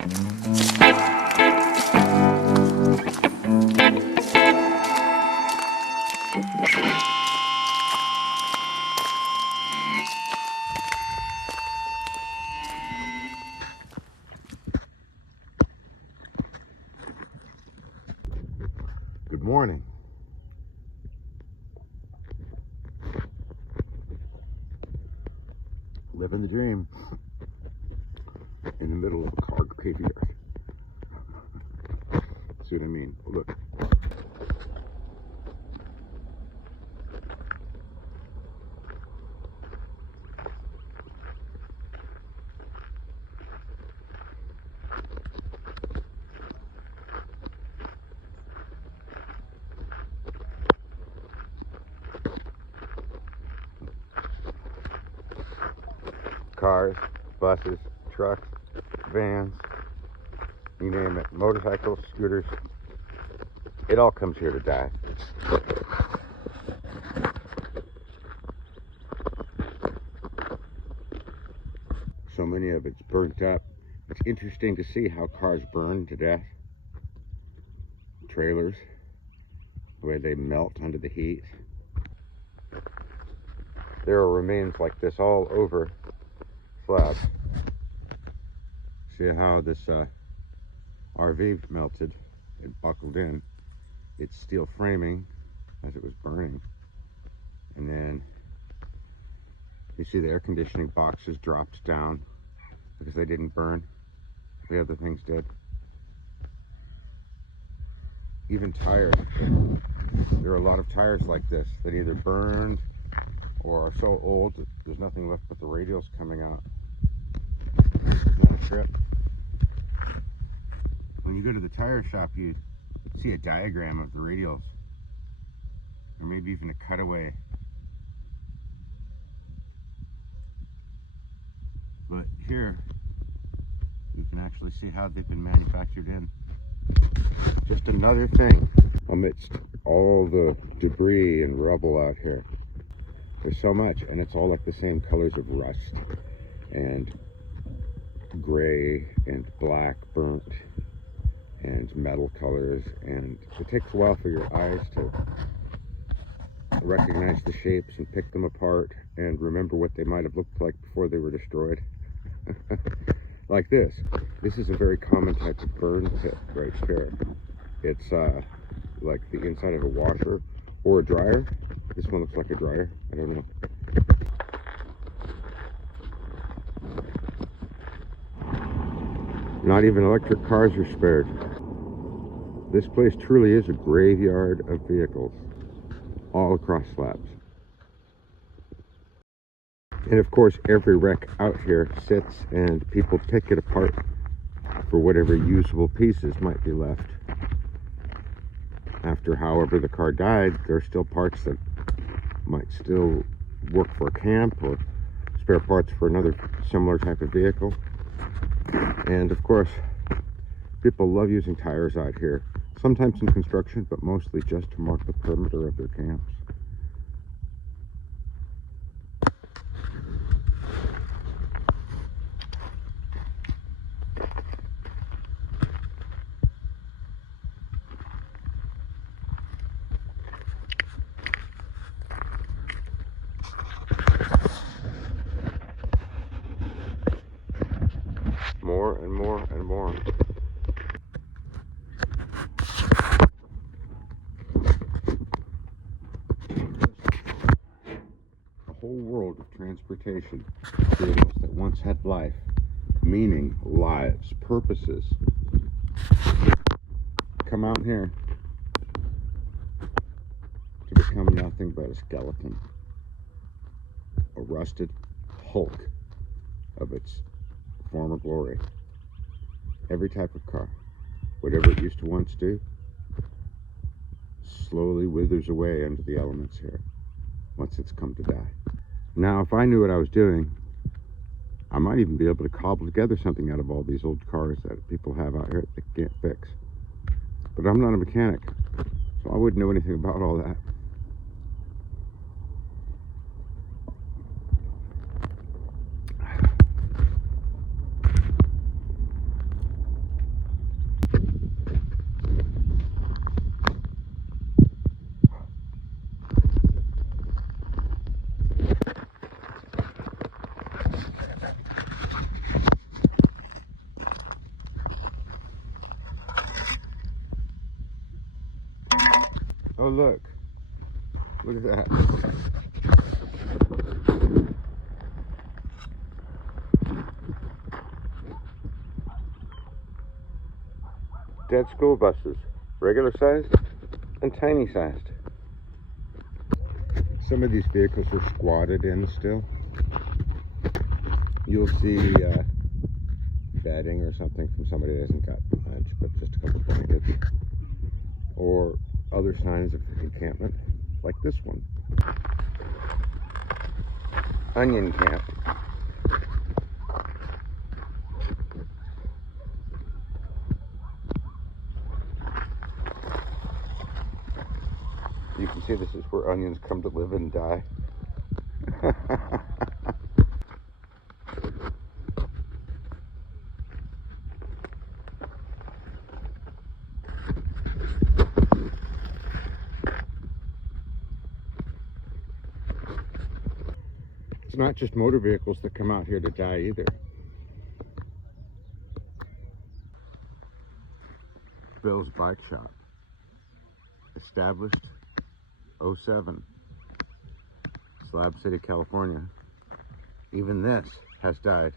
Good morning. Living the dream in the middle of a car graveyard. See what I mean? Look. Cars, buses, trucks, vans, you name it, motorcycles, scooters, it all comes here to die. So many of it's burnt up. It's interesting to see how cars burn to death. Trailers, the way they melt under the heat. There are remains like this all over Slabs. See how this RV melted and buckled in. Its steel framing as it was burning. And then you see the air conditioning boxes dropped down because they didn't burn. The other things did. Even tires. There are a lot of tires like this that either burned or are so old that there's nothing left but the radials coming out. Not a trip. When you go to the tire shop, you see a diagram of the radials, or maybe even a cutaway. But here, you can actually see how they've been manufactured in. Just another thing amidst all the debris and rubble out here. There's so much, and it's all like the same colors of rust and gray and black burnt and metal colors, and it takes a while for your eyes to recognize the shapes and pick them apart and remember what they might have looked like before they were destroyed. Like this. This is a very common type of burn pit right here. It's like the inside of a washer or a dryer. This one looks like a dryer. I don't know. Not even electric cars are spared. This place truly is a graveyard of vehicles all across Slabs. And of course, every wreck out here sits and people pick it apart for whatever usable pieces might be left. After however the car died, there are still parts that might still work for a camp or spare parts for another similar type of vehicle. And of course, people love using tires out here, sometimes in construction, but mostly just to mark the perimeter of their camps. More and more and more. A whole world of transportation vehicles that once had life, meaning, lives, purposes, come out here to become nothing but a skeleton, a rusted hulk of its former glory. Every type of car, whatever it used to once do, slowly withers away under the elements here once it's come to die. Now, if I knew what I was doing, I might even be able to cobble together something out of all these old cars that people have out here that they can't fix. But I'm not a mechanic, so I wouldn't know anything about all that. Oh, look. Look at that. Dead school buses, regular sized and tiny sized. Some of these vehicles are squatted in still. You'll see bedding or something from somebody that hasn't got much, but just a couple blankets. Or other signs of encampment, like this one. Onion camp. You can see this is where onions come to live and die. It's not just motor vehicles that come out here to die either. Bill's Bike Shop. Established 07. Slabs City, California. Even this has died.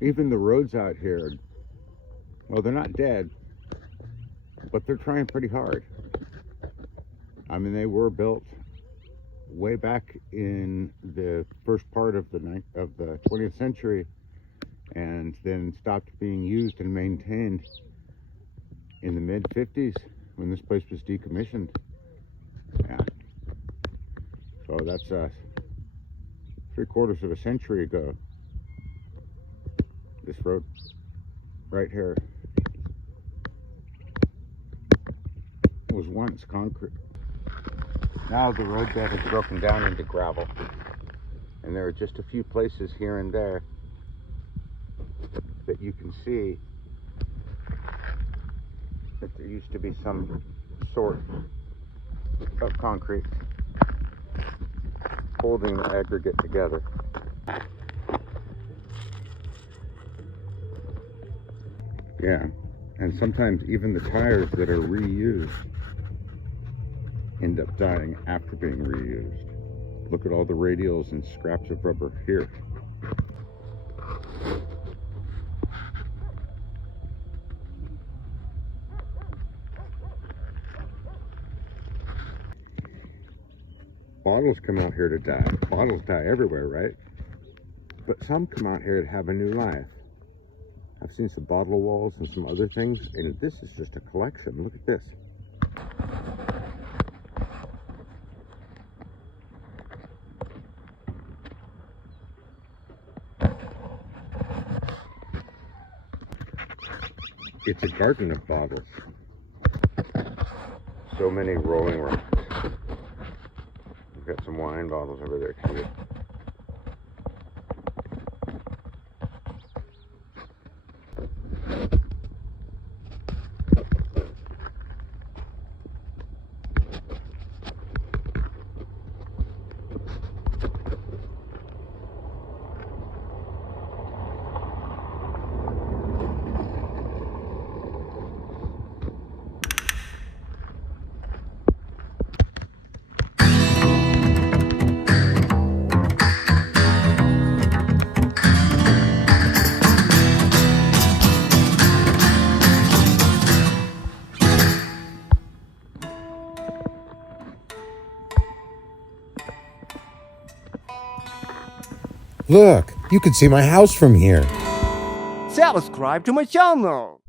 Even the roads out here, well, they're not dead, but they're trying pretty hard. I mean, they were built way back in the first part of the 20th century, and then stopped being used and maintained in the mid-50s when this place was decommissioned. Yeah. So that's 3/4 of a century ago. This road right here was once concrete. Now the roadbed is broken down into gravel, and there are just a few places here and there that you can see that there used to be some sort of concrete holding the aggregate together. Yeah, and sometimes even the tires that are reused end up dying after being reused. Look at all the radials and scraps of rubber here. Bottles come out here to die. Bottles die everywhere, right? But some come out here to have a new life. I've seen some bottle walls and some other things, and this is just a collection. Look at this. It's a garden of bottles. So many rolling rocks. We've got some wine bottles over there too. Look, you can see my house from here. Subscribe to my channel.